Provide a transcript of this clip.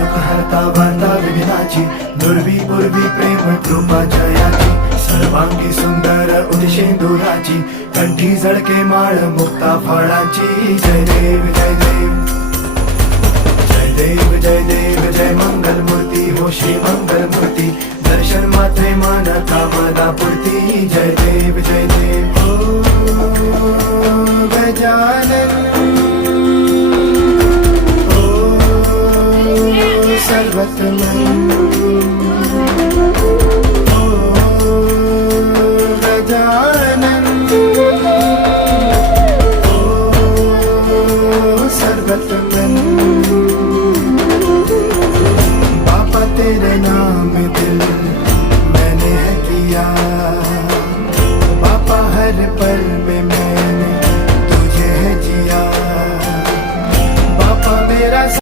दुःख हरता वार्ता विघ्नाची, दुर्वी पूर्वी प्रेम कृपा जयाची, सर्वांगी सुंदर उदिशेंदुराची, कंठी झळके माळ मुक्ता फळाची. जय देव जय देव जय देव जय देव जय मंगल मूर्ती हो श्री मंगल मूर्ती, दर्शन मात्रे मान कामना पूर्ती. जय देव जय देव ओ गजानन ओ सर्वतमन.